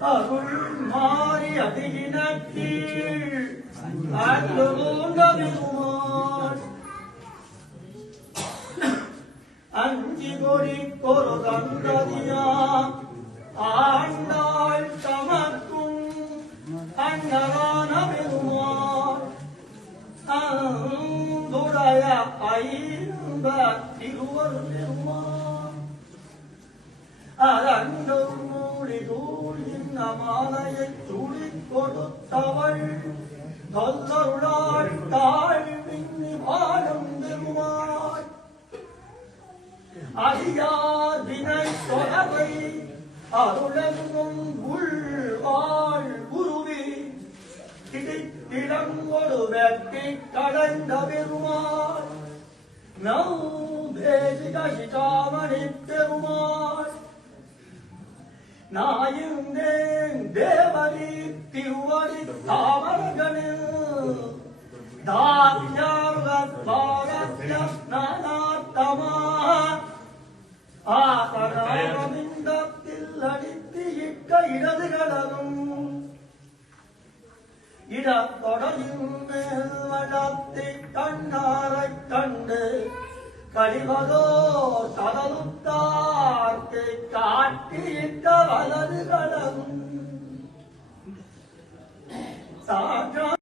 அருள் மாறி அதிகினீர் அருளுண்டவிருமான் அஞ்சி கொடி கொரு தந்ததியா ஆண்டாள் தமக்கும் அண்ணரான பெருமான் அந்துடைய ஐம்ப திருவர் பெருமான் அரண்டும் மூடி தூளின் மாலையைச் சுழிக் கொடுத்தவள் தொல்லருளாள் தாழ்வின்னி வாழும் பெருமாள் அடியார் வினை தொடரை அருளெங்கும் உள்வாழ் குருவி திடங்கொடு வெட்டி கடந்த பெருமாள் நௌபேசிகாமணி பெருமாள் நாயுந்தேன் தேவரி திருவடி தாமரகனில் தாவியாருகத்வாரத்யநாதமா ஆதராமிந்தத்தில் அடித்து இட்ட இடதுகளரும் இடத்தொடையும் மேல் வளர்த்தி கண்ணாரைக் கண்டு கழிவதோ கடலுத்தார்க்கு காட்டியிட்ட வலதுகளரும்